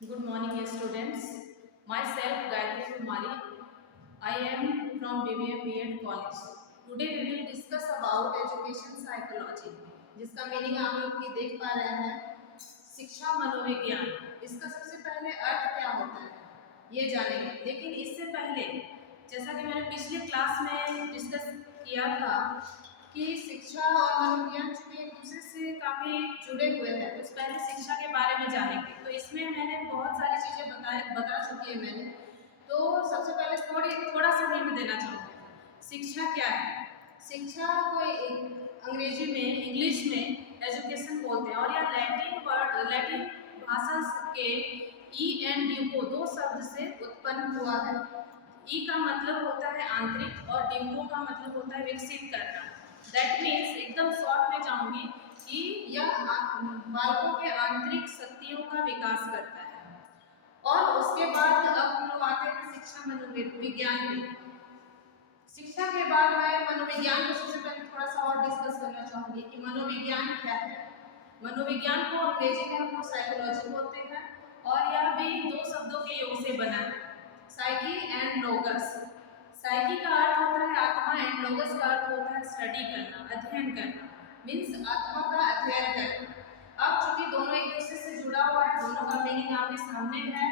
Good morning, students. Myself, Gayatri Kumari. I am from BBM B.Ed College. Today we will discuss about education psychology, जिसका meaning आप लोग की देख पा रहे हैं शिक्षा मनोविज्ञान। इसका सबसे पहले अर्थ क्या होता है ये जानेंगे, लेकिन इससे पहले जैसा कि मैंने पिछले क्लास में डिस्कस किया था कि शिक्षा और मनोविज्ञान चूंकि एक दूसरे से काफी जुड़े हुए हैं, तो पहले शिक्षा के बारे में जानेंगे। तो इसमें मैंने बहुत सारी चीजें बता चुकी है मैंने। तो सबसे पहले थोड़ा सा हिंट देना चाहूँगी। शिक्षा क्या है? शिक्षा को अंग्रेजी में, इंग्लिश में एजुकेशन बोलते हैं, और यह लैटिन भाषा के ई एंड ड्यूको दो शब्द से उत्पन्न हुआ है। ई का मतलब होता है आंतरिक और ड्यूको का मतलब होता है विकसित करना। दैट मीन्स एकदम शॉर्ट में जाऊंगी कि यह बालकों के आंतरिक शक्तियों का विकास करता है। और उसके बाद अब हम लोग आते हैं शिक्षा मनोविज्ञान में। शिक्षा के बाद मैं मनोविज्ञान को सबसे पहले थोड़ा सा और डिस्कस करना चाहूंगी कि मनोविज्ञान क्या है। मनोविज्ञान को अंग्रेजी में हम लोग साइकोलॉजी बोलते हैं, और यह भी दो शब्दों के योग से बना है, साइकी एंड लोगस। साइकी का अर्थ होता है आत्मा एंड लोगस का अर्थ होता है स्टडी करना, अध्ययन करना, मीन्स आत्मा का अध्ययन करना। अब चूंकि दोनों एक दूसरे से जुड़ा हुआ है, दोनों का मीनिंग आपके सामने है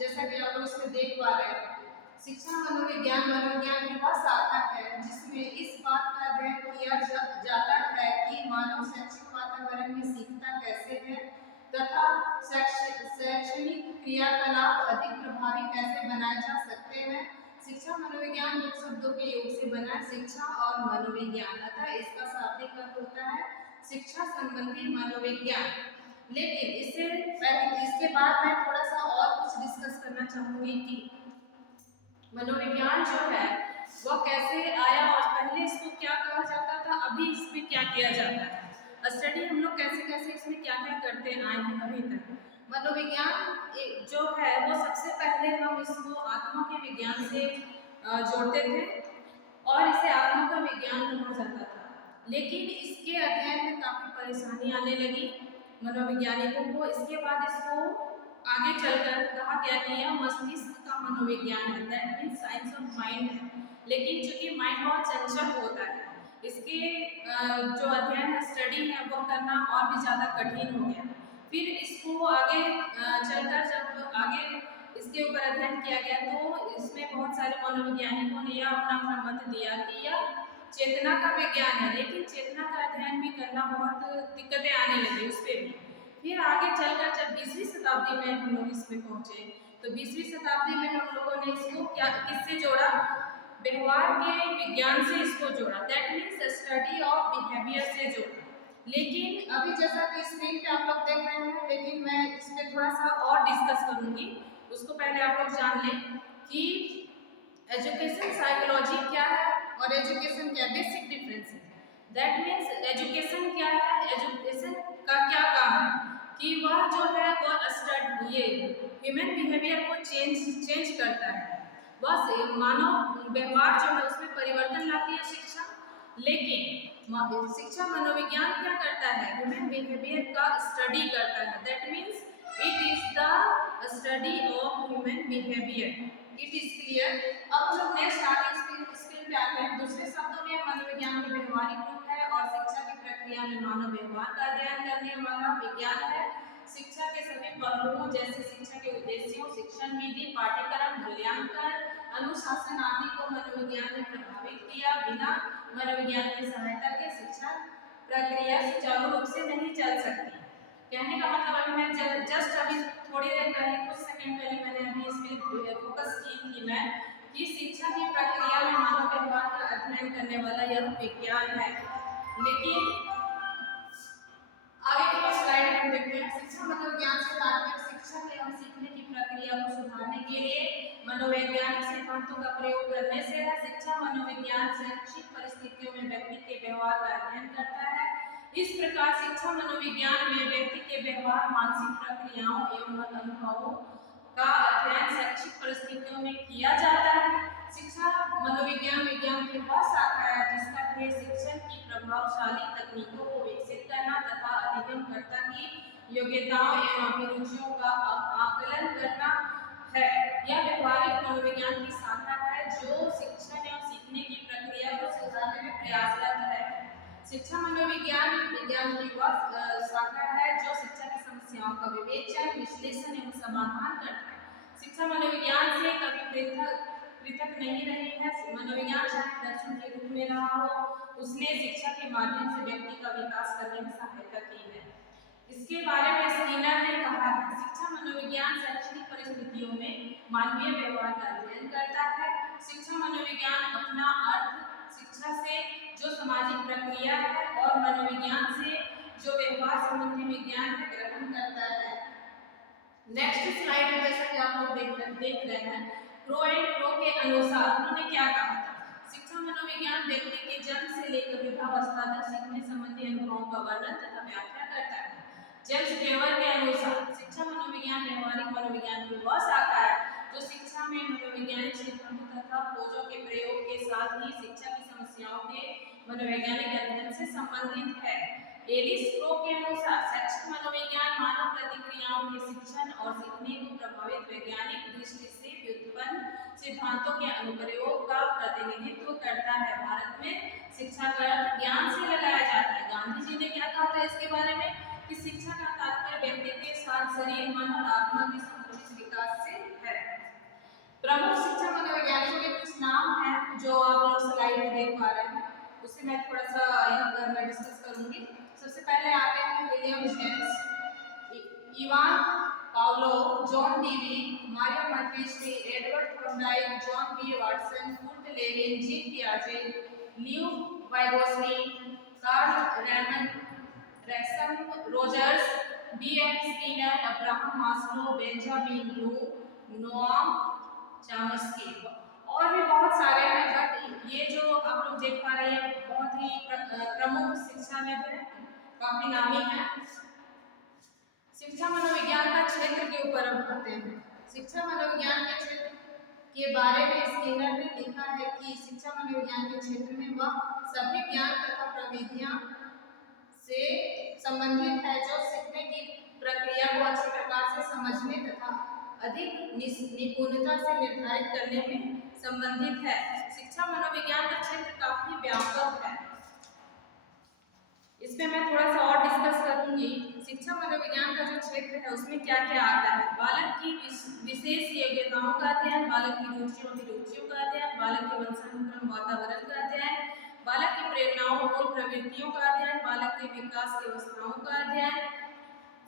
जैसा कि आप लोग इसमें देख पा रहे हैं। शिक्षा मनोविज्ञान की वह शाखा है जिसमें इस बात का अध्ययन किया जाता है कि मानव शैक्षिक वातावरण में सीखता कैसे है तथा शैक्षणिक क्रियाकलाप अधिक प्रभावी कैसे बनाए जा सकते हैं। शिक्षा मनोविज्ञान दो शब्दों के योग से बना है, शिक्षा और मनोविज्ञान। अतः इसका शाब्दिक अर्थ होता है शिक्षा संबंधी मनोविज्ञान। लेकिन इसके बाद मैं थोड़ा सा और कुछ डिस्कस करना चाहूंगी कि मनोविज्ञान जो है वह कैसे आया और पहले इसको क्या कहा जाता था, अभी इसमें क्या किया जाता है, स्टडी हम लोग कैसे कैसे इसमें क्या क्या करते आए हैं अभी तक। मनोविज्ञान जो है वो सबसे पहले हम इसको आत्मा के विज्ञान से जोड़ते थे और इसे आत्मा का विज्ञान कहा जाता था। लेकिन इसके अध्ययन में काफी परेशानी आने लगी मनोवैज्ञानिकों को। इसके बाद इसको आगे चलकर कहा गया कि यह मस्तिष्क का मनोविज्ञान है, that means science of mind है। लेकिन चूंकि माइंड बहुत चंचल होता है, इसके जो अध्ययन है, स्टडी है, वो करना और भी ज़्यादा कठिन हो गया। फिर इसको आगे चलकर जब आगे इसके ऊपर अध्ययन किया गया तो इसमें बहुत सारे मनोवैज्ञानिकों ने यह अपना मत दिया कि यह चेतना का विज्ञान है, लेकिन चेतना का अध्ययन भी करना बहुत दिक्कतें आने लगी उस पर भी। फिर आगे चलकर जब 20वीं शताब्दी में हम लोग इसमें पहुंचे, तो 20वीं शताब्दी में हम लोगों ने इसको किससे जोड़ा? व्यवहार के विज्ञान से इसको जोड़ा, that means study of behaviour से जोड़ा। लेकिन अभी जैसा कि स्क्रीन पे आप लोग देख रहे हैं, लेकिन मैं इस पे थोड़ा सा और डिस्कस करूंगी। उसको पहले आप लोग जान लें कि एजुकेशन साइकोलॉजी क्या है और एजुकेशन क्या, बेसिक डिफरेंस है। दैट मीन्स एजुकेशन क्या है, एजुकेशन का क्या काम है कि वह जो है वह ये ह्यूमन बिहेवियर को चेंज करता है, बस मानव व्यवहार जो है उसमें परिवर्तन लाती है शिक्षा। लेकिन शिक्षा मनोविज्ञान क्या करता है? ह्यूमन बिहेवियर का स्टडी करता है, that means it is the study of human behaviour. It is clear. अब हम लोग नेक्स्ट आगे स्क्रीन पे आते हैं। दूसरे शब्दों में मनोविज्ञान के व्यवहारिक रूप है और शिक्षा की प्रक्रिया में मानव व्यवहार का अध्ययन करने वाला विज्ञान है। शिक्षा के सभी पहलुओं जैसे शिक्षा के उद्देश्यों, शिक्षण विधि, पाठ्यक्रम, मूल्यांकन, अनुशासन आदि को मनोविज्ञान ने प्रभावित किया। बिना मनोविज्ञान की सहायता के शिक्षा प्रक्रिया सुचारू रूप से नहीं चल सकती। कहने का मतलब अभी मैं जस्ट अभी थोड़ी देर पहले, कुछ सेकंड पहले मैंने अभी इस पे फोकस की थी मैं कि शिक्षा की प्रक्रिया में मानव व्यवहार का अध्ययन करने वाला यह विज्ञान है। लेकिन आगे की स्लाइड हम देखते हैं। शिक्षा मनोविज्ञान से तात्पर्य शिक्षा एवं सीखने की प्रक्रिया को सुधारने के लिए मनोवैज्ञानिक सिद्धांतों का प्रयोग करने से है। शिक्षा मनोविज्ञान शैक्षिक परिस्थितियों में व्यक्ति के व्यवहार का अध्ययन करता है। इस प्रकार शिक्षा मनोविज्ञान में व्यक्ति के व्यवहार, मानसिक प्रक्रियाओं एवं अनुभवों का अध्ययन शैक्षिक परिस्थितियों में किया जाता है। शिक्षा मनोविज्ञान विज्ञान की वह शाखा है जिसका ध्येय शिक्षण की प्रभावशाली तकनीकों को विकसित करना तथा अधिगमकर्ता की योग्यताओं एवं अभिरुचियों का आकलन करना है। यह व्यवहारिक मनोविज्ञान की शाखा है जो शिक्षण एवं सीखने की प्रक्रिया को सुधारने में प्रयासरत है। शिक्षा मनोविज्ञान विज्ञान की वह शाखा है जो शिक्षा की समस्याओं का विवेचन, विश्लेषण एवं समाधान करता है। शिक्षा मनोविज्ञान से कभी पृथक नहीं रही है। मनोविज्ञान चाहे दर्शन के रूप में रहा हो, उसने शिक्षा के माध्यम से व्यक्ति का विकास करने में सहायता की है। इसके बारे में स्किनर ने कहा है, शिक्षा मनोविज्ञान शैक्षणिक परिस्थितियों में मानवीय व्यवहार का अध्ययन करता है। शिक्षा मनोविज्ञान अपना अर्थ शिक्षा से जो सामाजिक प्रक्रिया है और मनोविज्ञान से जो व्यवहार संबंधी विज्ञान है ग्रहण करता है। नेक्स्ट स्लाइड में जैसा कि आप लोग देख रहे हैं, प्रो एंड प्रो के अनुसार उन्होंने क्या कहा था? शिक्षा मनोविज्ञान व्यक्ति के जन्म से लेकर वृद्धावस्था तक सीखने संबंधी अनुभवों का वर्णन तथा व्याख्या करता है। जेम्स क्लेवर के अनुसार शिक्षा मनोविज्ञान व्यवहारिक मनोविज्ञान की वह शाखा है जो शिक्षा में मनोवैज्ञानिक सिद्धांतों तथा खोजों के प्रयोग के साथ ही शिक्षा की समस्याओं के मनोवैज्ञानिक अध्ययन से संबंधित है। एलिस प्रो के अनुसार शैक्षिक मनोविज्ञान मानव प्रतिक्रियाओं के शिक्षण और सीखने को प्रभावित वैज्ञानिक दृष्टि से व्युत्पन्न सिद्धांतों के अनुप्रयोग का प्रतिनिधित्व करता है। भारत में शिक्षा का अर्थ ज्ञान से लगाया जाता है। गांधी जी ने क्या कहा था इसके बारे में कि शिक्षा का तात्पर्य व्यक्ति के साथ शरीर, मन और आत्मा के समुचित विकास से है। प्रमुख शिक्षा मनोवैज्ञानिकों के कुछ नाम हैं जो आप लोग स्लाइड में देख पा रहे हैं, उसे मैं थोड़ा सा यहाँ पर मैं डिस्कस करूंगी। सबसे पहले आते हैं William James, Ivan Pavlov, John Dewey, Maria Montessori, Edward Thorndike, John B Watson, Kurt Lewin, Jean पियाजे, Leo Vygotsky, Carl Ransom Rogers, B M. Skinner, Abraham Maslow, Benjamin Bloom, Noam Chomsky और भी बहुत सारे हैं। बट ये जो आप लोग देख पा रहे हैं बहुत ही प्रमुख शिक्षाविद हैं, काफी नामी हैं। शिक्षा मनोविज्ञान का क्षेत्र के ऊपर हम आते हैं। शिक्षा मनोविज्ञान के क्षेत्र के बारे में स्किनर ने लिखा है कि शिक्षा मनोविज्ञान के क्षेत्र में वह सभी ज्ञान तथा प्रविधियां से संबंधित है जो सीखने की प्रक्रिया को अच्छी प्रकार से समझने तथा अधिक निपुणता से निर्धारित करने में संबंधित है। शिक्षा मनोविज्ञान का क्षेत्र काफी व्यापक है। इसमें मैं थोड़ा सा और डिस्कस करूंगी। शिक्षा मनोविज्ञान का जो क्षेत्र है उसमें क्या क्या आता है? बालक की विशेष योग्यताओं का अध्ययन, बालक की रुचियों अभिरुचियों का अध्ययन, बालक के वंशानुक्रम वातावरण का अध्ययन, बालक की प्रेरणाओं और प्रवृत्तियों का अध्ययन, बालक के विकास की अवस्थाओं का अध्ययन,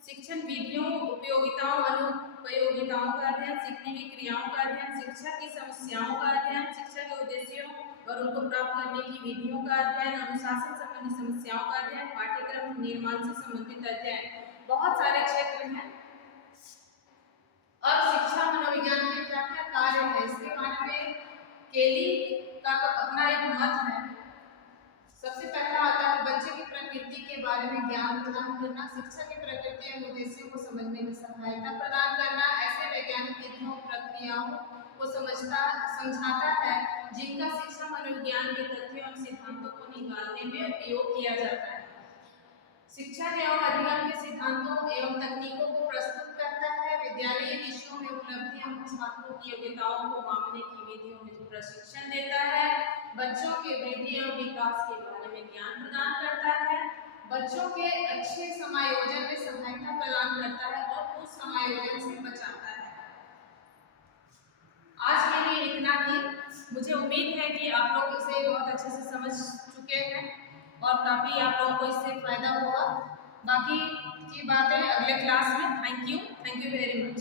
शिक्षण विधियों, उपयोगिताओं, अनुपयोगिताओं का अध्ययन, सीखने की क्रियाओं का अध्ययन, शिक्षा की समस्याओं का अध्ययन, शिक्षा के उद्देश्यों और उनको प्राप्त करने की विधियों का अध्ययन, अनुशासन संबंधी समस्याओं का अध्ययन, पाठ्यक्रम निर्माण से संबंधित अध्ययन, बहुत सारे क्षेत्र हैं। अब शिक्षा मनोविज्ञान के क्या क्या कार्य है इसके बारे में केली का अपना एक मत है। सबसे पहला आता है बच्चे की प्रकृति के बारे में ज्ञान प्रदान करना, शिक्षा की प्रकृति एवं उद्देश्यों को समझने में सहायता प्रदान करना, ऐसे वैज्ञानिक विधियों प्रक्रियाओं को समझाता है जिनका शिक्षा मनोविज्ञान के तथ्यों एवं सिद्धांतों को निकालने में उपयोग किया जाता है। शिक्षा एवं अधिगम के सिद्धांतों एवं तकनीकों को प्रस्तुत करता है। विद्यालयी विषयों में उपलब्धि एवं छात्रों की योग्यताओं को मापने की विधियों में प्रशिक्षण देता है। बच्चों के वृद्धि एवं विकास के बारे में ज्ञान प्रदान करता है। बच्चों के अच्छे समायोजन में सहायता प्रदान करता है और कुछ समायोजन से बचाता है। आज के लिए इतना ही। मुझे उम्मीद है कि आप लोग इसे बहुत अच्छे से समझ चुके हैं और काफी आप लोगों को इससे फायदा होगा। बाकी की बातें अगले क्लास में। Thank you very much.